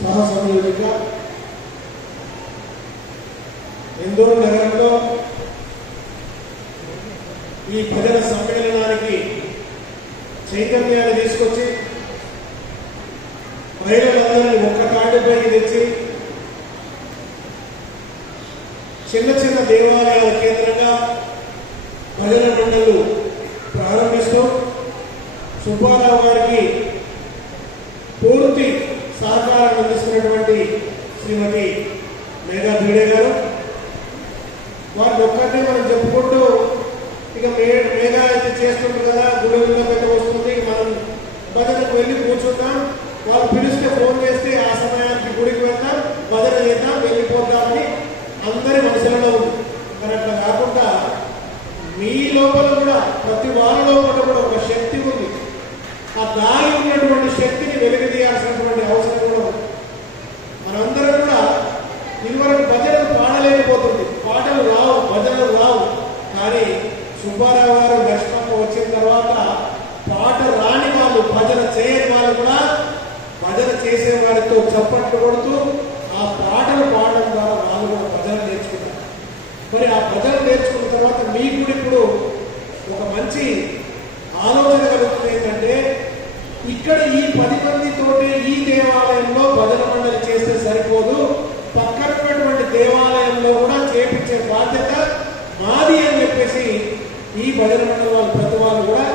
సహసమయుడిగా ఇందూరు నగరంలో ఈ భజన సమ్మేళనానికి చైతన్యాన్ని తీసుకొచ్చి మహిళలందరినీ ఒక్క తాటిపైకి తెచ్చి చిన్న చిన్న దేవాలయాల కేంద్రంగా భజన మండళ్ళు ప్రారంభిస్తూ సుబ్బారావు గారికి పూర్తి సహకారం అందిస్తున్నటువంటి శ్రీమతి మేఘా భీడే గారు. వారిని ఒక్కరినే మనం చెప్పుకుంటూ ఇక మే మేఘా అయితే చేస్తుంది కదా గుడి పెద్ద వస్తుంది మనం భజనకు వెళ్ళి కూర్చుందాం. వాళ్ళు పిలిస్తే ఫోన్ చేస్తే ఆ సమయానికి గుడికి వెళ్తాం భజన చేద్దాం వెళ్ళిపోద్దామని అందరి మనసులలో ఉంది మరి అట్లా కాకుండా మీ లోపల కూడా ప్రతి వాళ్ళ కూడా ఒక శక్తి ఉంది. ఆ దారి ఉన్నటువంటి శక్తిని వెలికితీయాల్సినటువంటి అవసరం కూడా ఉంది. మనందరం కూడా ఇదివరకు భజనలు పాడలేకపోతుంది. పాటలు రావు భజనలు రావు. కానీ సుబ్బారావు గారు లక్ష్మమ్మ వచ్చిన తర్వాత పాట రాని వాళ్ళు భజన చేయని వాళ్ళు కూడా భజన చేసే వారితో చప్పట్లు కొడుతూ ఆ పాటలు పాడడం ద్వారా వాళ్ళు కూడా భజన నేర్చుకున్నారు. మరి ఆ భజన నేర్చుకున్న తర్వాత మీకు కూడా ఇప్పుడు ఒక మంచి ఆలోచన కలుగుతుంది ఏంటంటే ఇక్కడ ఈ పది మందితోటే ఈ దేవాలయంలో భజన మండలి చేస్తే సరిపోదు. పక్కన ఉన్నటువంటి దేవాలయంలో కూడా చేపించే బాధ్యత మాది అని చెప్పేసి ఈ భజన మండలి వాళ్ళు ప్రతి వాళ్ళు కూడా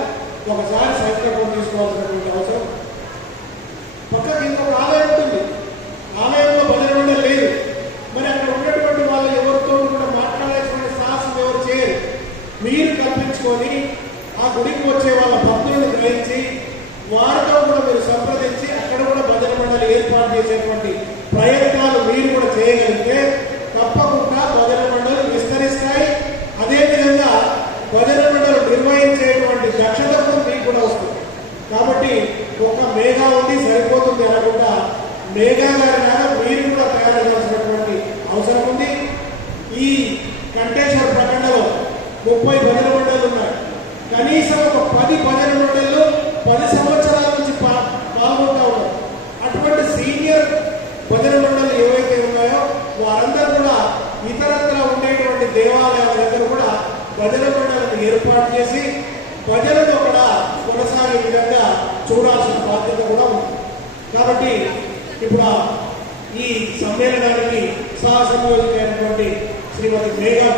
ఒకసారి సంకల్పం తీసుకోవాల్సినటువంటి అవసరం పక్కకి ఇంకొక ఆలయం ఉంటుంది ఆలయంలో భజన మండలి లేదు మరి అక్కడ ఉన్నటువంటి వాళ్ళు ఎవరితో కూడా మాట్లాడాల్సిన సాహసం ఎవరు చేయరు మీరు తీసుకొని ఆ గుడికి వచ్చే వాళ్ళ భక్తులను గ్రహించి వారితో కూడా మీరు సంప్రదించి అక్కడ కూడా భజన మండలి ఏర్పాటు చేసేటువంటి ప్రయత్నాలు మీరు కూడా చేయగలిగితే తప్పకుండా భజన మండలి విస్తరిస్తాయి. అదేవిధంగా భజన మండలి నిర్వహించేటువంటి దక్షత కూడా మీకు కూడా వస్తుంది. కాబట్టి ఒక మేఘా ఉంది సరిపోతుంది అనకుండా మేఘా గారి లాగా మీరు కూడా తయారవలసినటువంటి అవసరం ఉంది. ఈ కంటేశ్వర ప్రకటనలో ముప్పై భజన మండలి ఉన్నాయి కనీసం ఒక పది పదిహేను మండళ్ళు పది సంవత్సరాల నుంచి పాల్గొంటా ఉన్నారు. అటువంటి సీనియర్ భజన మండలు ఏవైతే ఉన్నాయో వారందరూ కూడా ఇతరత్ర ఉండేటువంటి దేవాలయాల దగ్గర కూడా భజన మండలిని ఏర్పాటు చేసి భజనను కూడా కొనసాగే విధంగా చూడాల్సిన బాధ్యత కూడా ఉంది. కాబట్టి ఇప్పుడు ఈ సమ్మేళనానికి సహసంయోజకమైనటువంటి శ్రీమతి మేఘా